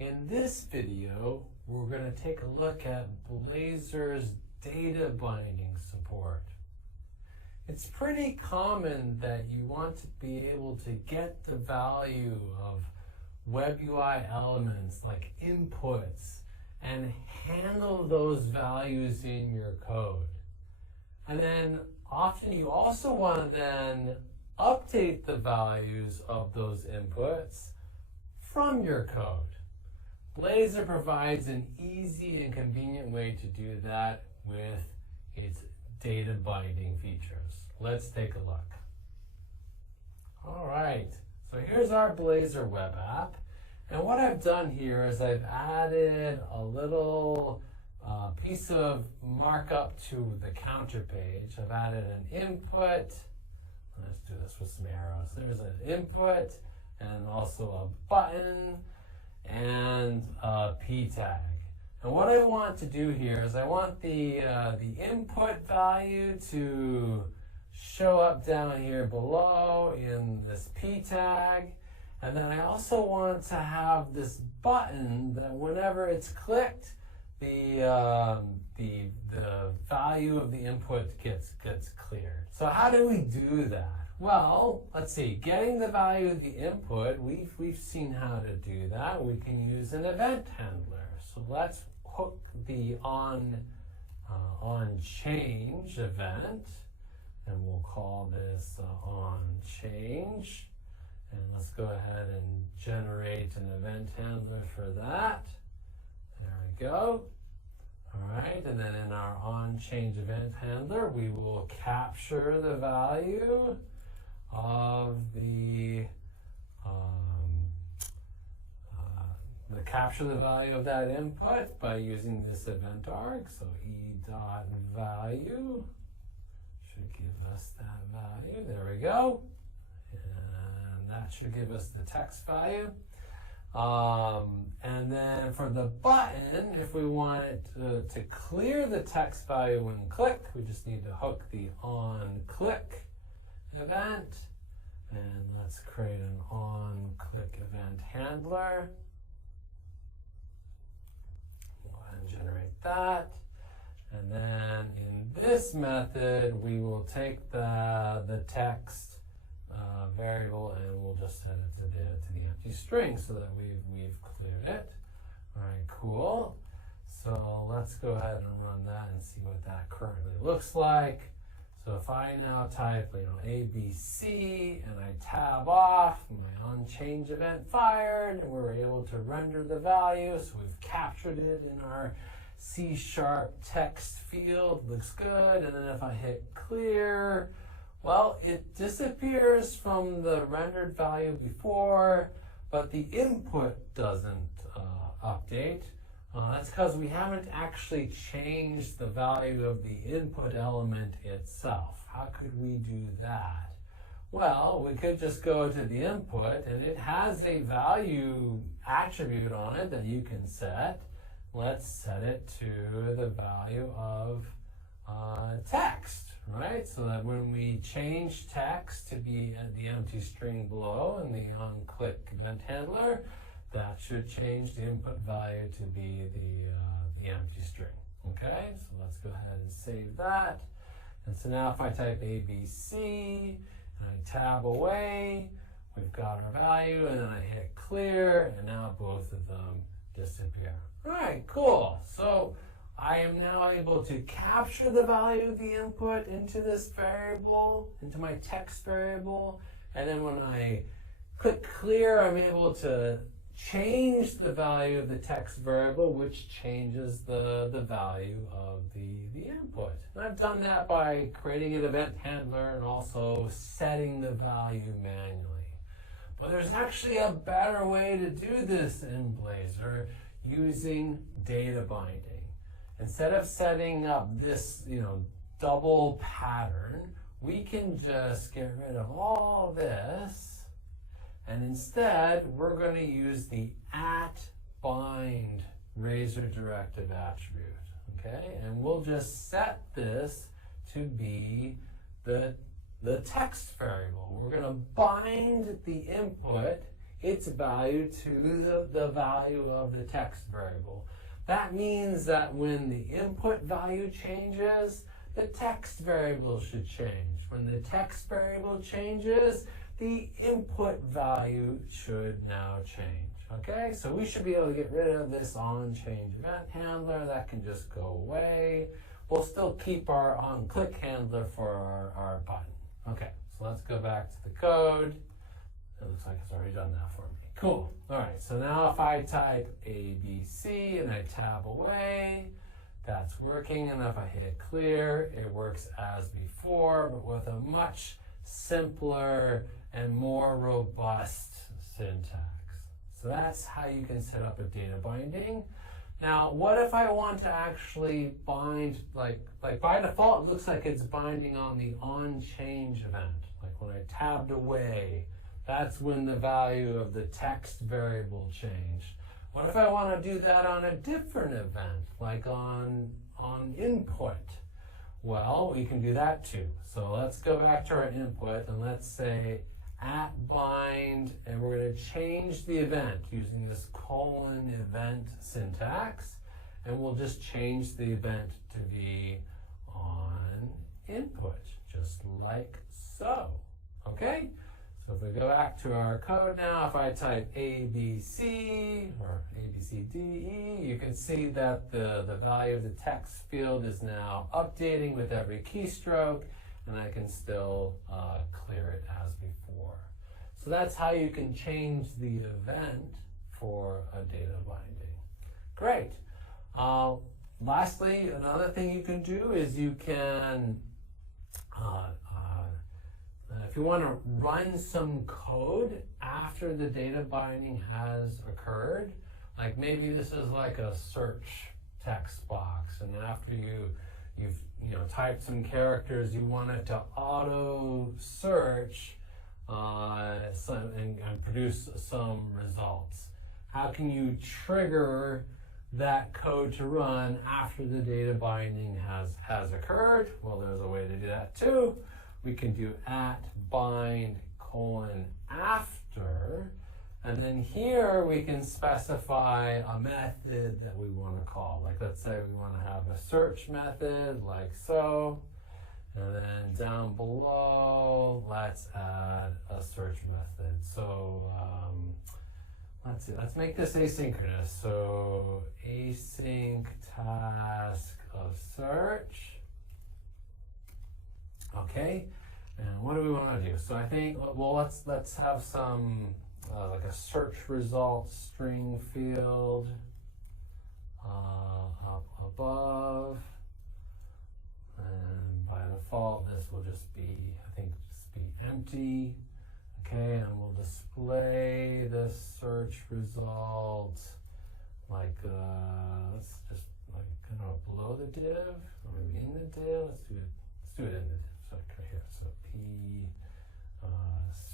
In this video, we're going to take a look at Blazor's data binding support. It's pretty common that you want to be able to get the value of web UI elements like inputs and handle those values in your code. And then often you also want to then update the values of those inputs from your code. Blazor provides an easy and convenient way to do that with its data binding features. Let's take a look. All right, so here's our Blazor web app. And what I've done here is I've added a little piece of markup to the counter page. I've added an input. Let's do this with some arrows. There's an input and also a button and a p-tag. And what I want to do here is I want the input value to show up down here below in this p-tag. And then I also want to have this button that whenever it's clicked, the value of the input gets cleared. So how do we do that? Well, let's see. Getting the value of the input, we've seen how to do that. We can use an event handler. So let's hook the on change event, and we'll call this on change. And let's go ahead and generate an event handler for that. There we go. All right, and then in our onChange event handler, we will capture the value of the value of that input by using this event arg. So e.value should give us that value. There we go. And that should give us the text value. And then for the button, if we want it to clear the text value when clicked, we just need to hook the onClick event. And let's create an onClick event handler. Go ahead and generate that. And then in this method, we will take the text variable and we'll just set it to the empty string so that we've cleared it. All right, cool. So let's go ahead and run that and see what that currently looks like. So if I now type, ABC and I tab off, my onChange event fired, and we're able to render the value. So we've captured it in our C# text field. Looks good. And then if I hit clear, well, it disappears from the rendered value before, but the input doesn't update. That's because we haven't actually changed the value of the input element itself. How could we do that? Well, we could just go to the input, and it has a value attribute on it that you can set. Let's set it to the value of text, right? So that when we change text to be at the empty string below in the onClick event handler, that should change the input value to be the empty string. Okay, so let's go ahead and save that. And so now if I type ABC and I tab away, we've got our value, and then I hit clear, and now both of them disappear. All right, cool. So I am now able to capture the value of the input into this variable, into my text variable, and then when I click clear, I'm able to change the value of the text variable, which changes the value of the input. And I've done that by creating an event handler and also setting the value manually. But there's actually a better way to do this in Blazor using data binding. Instead of setting up this, double pattern, we can just get rid of all this. And instead, we're going to use the @bind razor directive attribute, okay? And we'll just set this to be the text variable. We're going to bind the input its value to the value of the text variable. That means that when the input value changes, the text variable should change. When the text variable changes, the input value should now change. Okay, so we should be able to get rid of this onChange event handler. That can just go away. We'll still keep our onClick handler for our button. Okay, so let's go back to the code. It looks like it's already done that for me. Cool. All right, so now if I type ABC and I tab away, that's working. And if I hit clear, it works as before, but with a much simpler and more robust syntax. So that's how you can set up a data binding. Now, what if I want to actually bind, like by default, it looks like it's binding on the onChange event. Like when I tabbed away, that's when the value of the text variable changed. What if I want to do that on a different event, like on input? Well, we can do that too. So let's go back to our input and let's say @bind, and we're going to change the event using this :event syntax, and we'll just change the event to be on input, just like so. Okay? So if we go back to our code now, if I type ABC or ABCDE, you can see that the value of the text field is now updating with every keystroke, and I can still clear it as before. So that's how you can change the event for a data binding. Great. Lastly, another thing you can do is you can if you want to run some code after the data binding has occurred, like maybe this is like a search text box, and after you've typed some characters, you want it to auto search and produce some results. How can you trigger that code to run after the data binding has occurred? Well, there's a way to do that too. We can do @bind: after, and then here we can specify a method that we want to call. Like let's say we want to have a search method like so, and then down below let's add a search method. So let's see, let's make this asynchronous. So async task of search. Okay, and what do we want to do? So I think, well, let's have some like a search results string field up above, and by default this will just be, I think, just be empty. Okay, and we'll display the search result like let's just like kind of below the div, or maybe in the div. Let's do it in the div. So right here, so P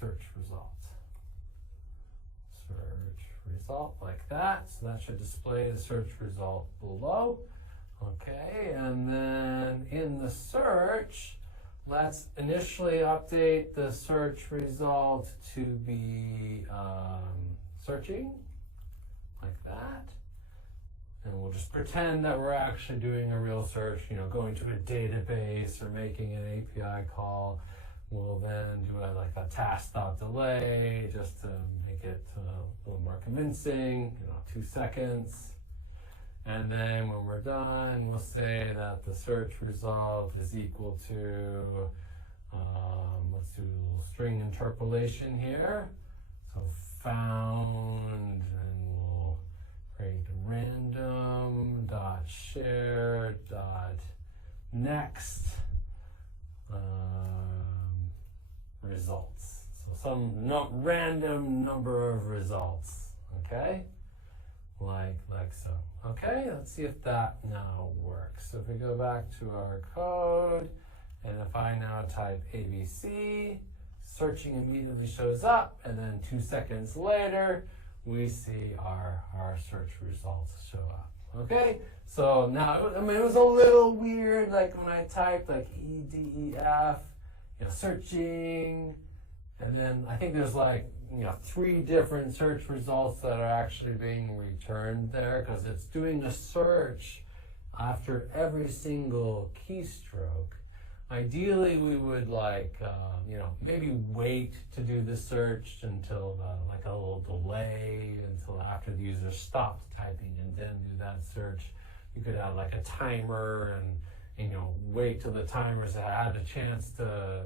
search result. Search result like that. So that should display the search result below. Okay, and then in the search, let's initially update the search result to be searching like that. And we'll just pretend that we're actually doing a real search, going to a database or making an API call. We'll then do like a task.delay just to make it a little more convincing, 2 seconds. And then when we're done, we'll say that the search result is equal to, let's do a little string interpolation here. So found, and we'll create random dot share dot next results. So some random number of results. Okay, like so. Okay, let's see if that now works. So if we go back to our code, and if I now type ABC, searching immediately shows up, and then 2 seconds later, we see our search results show up. Okay, so now, it was a little weird, like when I typed like EDEF, searching, And then I think there's like, 3 different search results that are actually being returned there because it's doing a search after every single keystroke. Ideally, we would maybe wait to do the search until like a little delay until after the user stops typing and then do that search. You could have like a timer and wait till the timer's had a chance to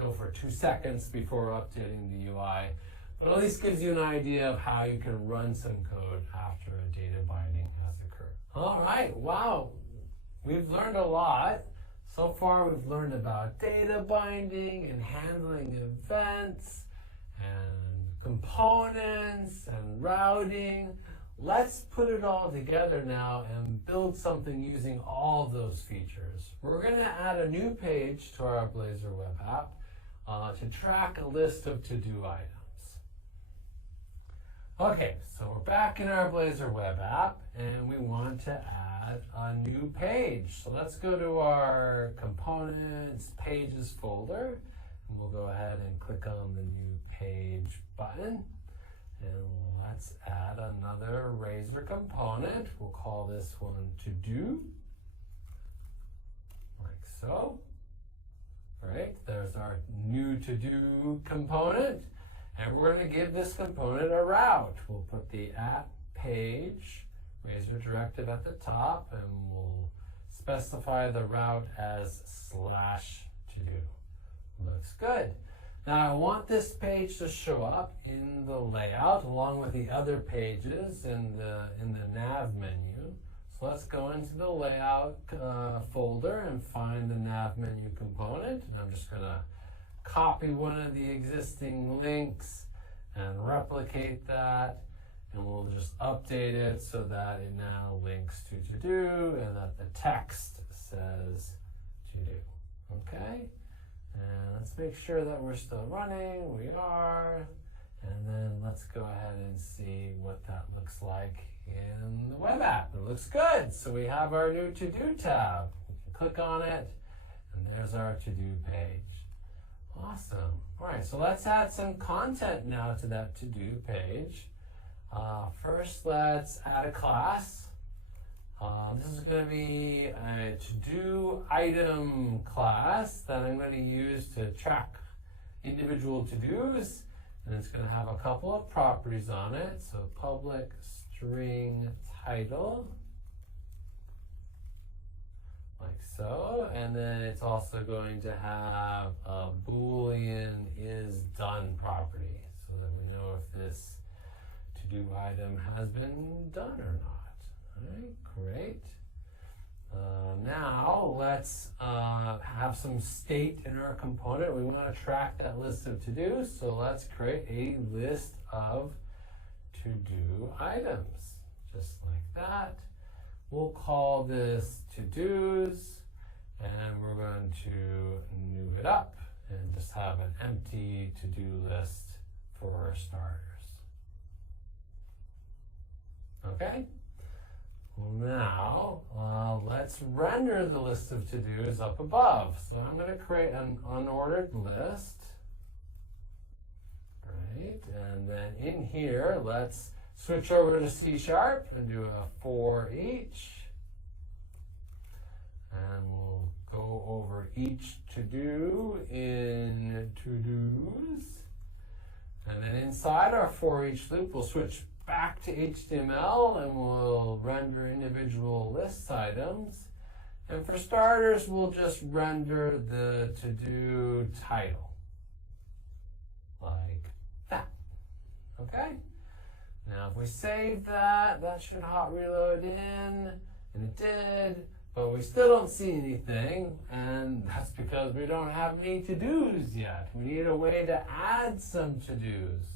go for 2 seconds before updating the UI. But at least gives you an idea of how you can run some code after a data binding has occurred. All right, wow, we've learned a lot. So far we've learned about data binding and handling events and components and routing. Let's put it all together now and build something using all those features. We're going to add a new page to our Blazor web app to track a list of to-do items. Okay, so we're back in our Blazor web app and we want to add a new page. So let's go to our Components Pages folder and we'll go ahead and click on the New Page button. And let's add another Razor component. We'll call this one To Do, like so. All right, there's our new To Do component. And we're going to give this component a route. We'll put the @page Razor directive at the top, and we'll specify the route as /to-do. Looks good. Now I want this page to show up in the layout along with the other pages in the nav menu. So let's go into the layout folder and find the nav menu component. And I'm just going to copy one of the existing links and replicate that. And we'll just update it so that it now links to do and that the text says to do. Okay? And let's make sure that we're still running. We are. And then let's go ahead and see what that looks like in the web app. It looks good. So we have our new To-Do tab. We can click on it, and there's our To-Do page. Awesome. All right, so let's add some content now to that To-Do page. First, let's add a class. This is going to be a to-do item class that I'm going to use to track individual to-dos, and it's going to have a couple of properties on it. So public string title, like so, and then it's also going to have a Boolean is done property so that we know if this to-do item has been done or not. All right, great. Now let's have some state in our component. We want to track that list of to-dos, so let's create a list of to-do items, just like that. We'll call this to-dos, and we're going to move it up and just have an empty to-do list for our starters. Okay? Well, now, let's render the list of to-dos up above. So I'm going to create an unordered list. Right, and then in here, let's switch over to C# and do a for each. And we'll go over each to-do in to-dos. And then inside our for each loop, we'll switch back to HTML and we'll render individual list items. And for starters, we'll just render the to-do title, like that. Okay? Now if we save that, that should hot reload in, and it did, but we still don't see anything, and that's because we don't have any to-dos yet. We need a way to add some to-dos.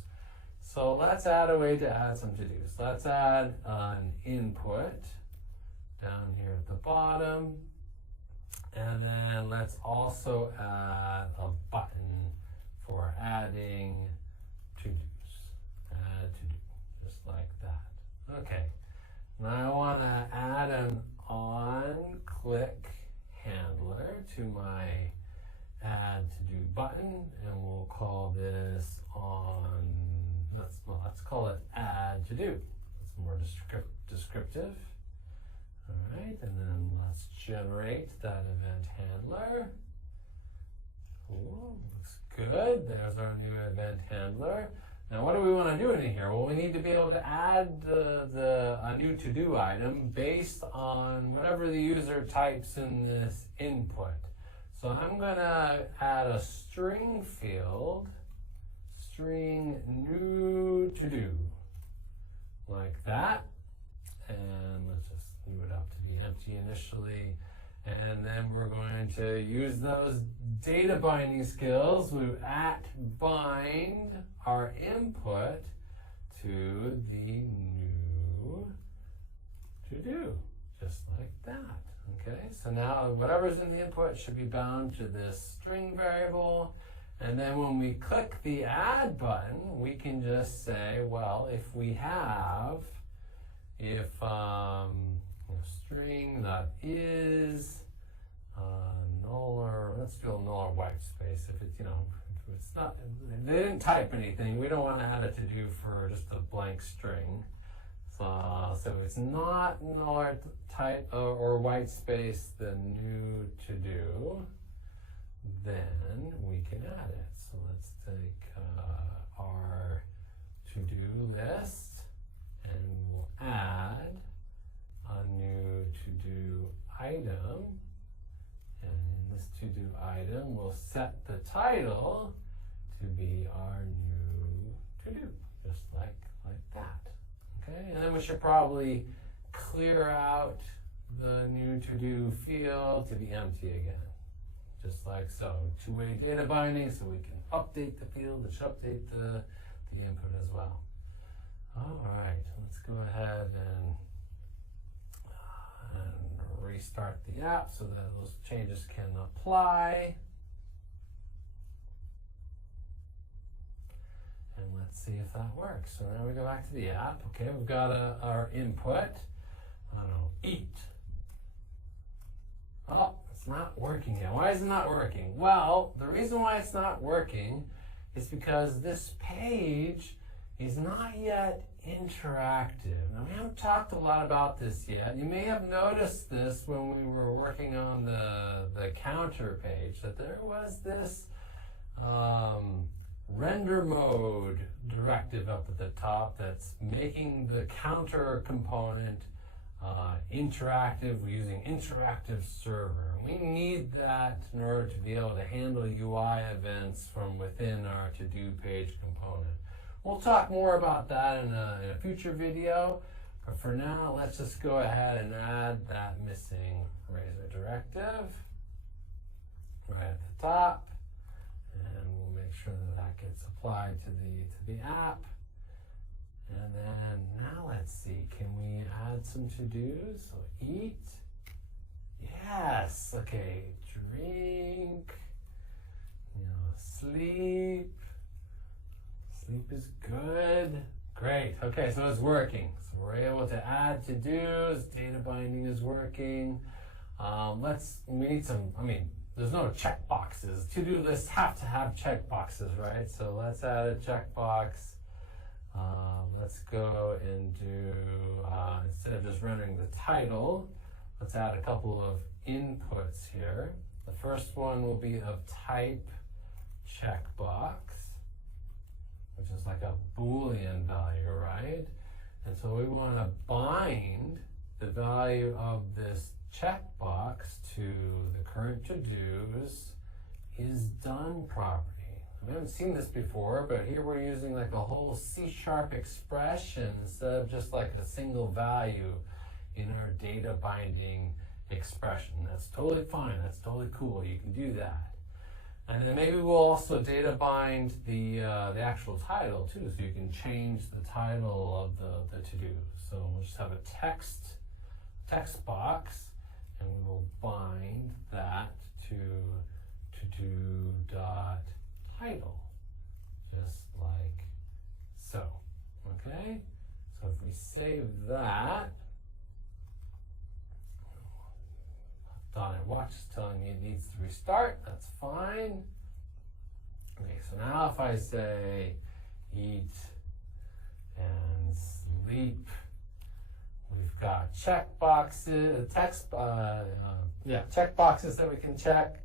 So let's add a way to add some to-dos. Let's add an input down here at the bottom. And then let's also add a button for adding to-dos. Add to-do, just like that. Okay. Now I want to add an on-click handler to my add to-do button, and we'll do. It's more descriptive. All right, and then let's generate that event handler. Ooh, looks good. There's our new event handler. Now, what do we want to do in here? Well, we need to be able to add a new to-do item based on whatever the user types in this input. So I'm going to add a string field, string new to-do, like that. And let's just move it up to be empty initially. And then we're going to use those data binding skills. We @bind our input to the new to-do, just like that. Okay, so now whatever's in the input should be bound to this string variable. And then when we click the add button, we can just say, well, if string that is null, or let's do a null or white space. If it's, if it's not, they didn't type anything, we don't want to add a to do for just a blank string. So if it's not null or type or white space, the new to do, then we can add it. So let's take our to-do list and we'll add a new to-do item. And in this to-do item, we'll set the title to be our new to-do, just like that. Okay, and then we should probably clear out the new to-do field to be empty again, just like so. Two-way data binding, so we can update the field, it should update the input as well. All right, let's go ahead and restart the app so that those changes can apply. And let's see if that works. So now we go back to the app. Okay, we've got our input. I don't know, eat. Oh, it's not working yet. Why is it not working? Well, the reason why it's not working is because this page is not yet interactive. Now, we haven't talked a lot about this yet. You may have noticed this when we were working on the counter page, that there was this render mode directive up at the top that's making the counter component interactive using interactive server. We need that in order to be able to handle UI events from within our to-do page component. We'll talk more about that in a future video, but for now, let's just go ahead and add that missing razor directive right at the top, and we'll make sure that that gets applied to the app. And then now let's see, can we add some to-dos? So eat, yes, okay, drink, sleep. Sleep is good. Great. Okay, so it's working. So we're able to add to-dos. Data binding is working. We need some, there's no checkboxes. To-do lists have to have checkboxes, right? So let's add a checkbox. Let's go and do, instead of just rendering the title, let's add a couple of inputs here. The first one will be of type checkbox, which is like a Boolean value, right? And so we want to bind the value of this checkbox to the current to-dos is done property. We haven't seen this before, but here we're using like a whole C# expression instead of just like a single value in our data binding expression. That's totally fine. That's totally cool. You can do that. And then maybe we'll also data bind the actual title too, so you can change the title of the to-do. So we'll just have a text box, and we will bind that to to-do.title, just like so. Okay. So if we save that, .watch is telling me it needs to restart. That's fine. Okay, so now if I say eat and delete. We've got check boxes, check boxes that we can check.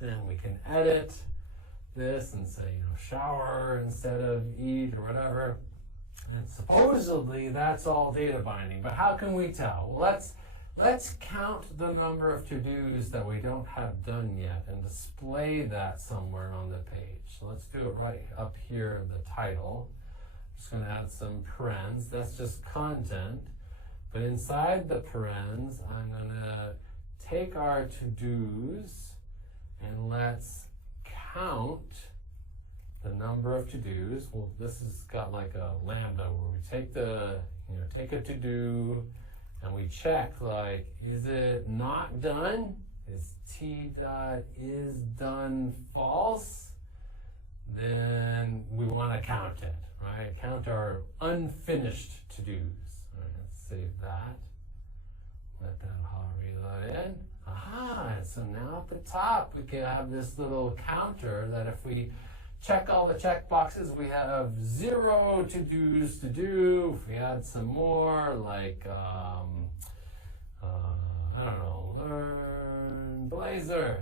Then we can edit this and say, shower instead of eat or whatever. And supposedly that's all data binding, but how can we tell? Well, let's count the number of to-dos that we don't have done yet and display that somewhere on the page. So let's do it right up here in the title. I'm just going to add some parens. That's just content. But inside the parens, I'm going to take our to-dos and let's count the number of to-dos. Well, this has got like a lambda where we take take a to-do and we check, like, is it not done? Is t.is done false? Then we want to count it, right? Count our unfinished to-dos. All right, let's save that. Let that reload in. Aha, so now at the top we can have this little counter that if we check all the check boxes, we have 0 to-dos to do. If we add some more, like, I don't know, learn Blazor.